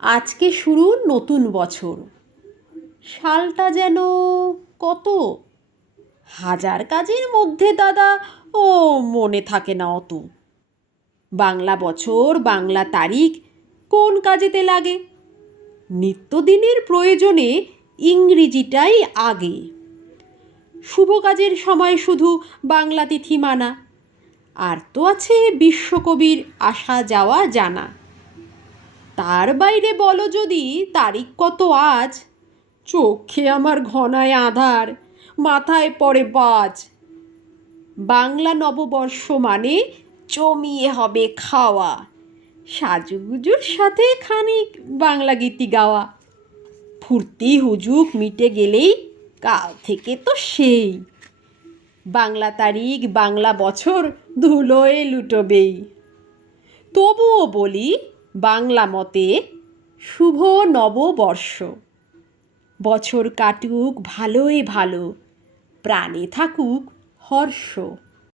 আজকে শুরু নতুন বছর। সালটা যেন কত, হাজার কাজের মধ্যে দাদা ও মনে থাকে না অত। বাংলা বছর, বাংলা তারিখ কোন কাজেতে লাগে? নিত্যদিনের প্রয়োজনে ইংরেজিটাই আগে। শুভ কাজের সময় শুধু বাংলা তিথি মানা, আর তো আছে বিশ্বকবির আসা যাওয়া জানা। তার বাইরে বলো যদি তারিখ কত আজ, চোখে আমার ঘনায় আঁধার, মাথায় পড়ে বাজ। বাংলা নববর্ষ মানে জমিয়ে হবে খাওয়া, সাজুগুজুর সাথে খানিক বাংলা গীতি গাওয়া। ফুর্তি হুজুক মিটে গেলেই কাল থেকে তো সেই বাংলা তারিখ, বাংলা বছর ধুলোয় লুটোবেই। তবুও বলি বাংলা মতে শুভ নববর্ষ। বছর কাটুক ভালোই ভালো, প্রাণে থাকুক হর্ষ।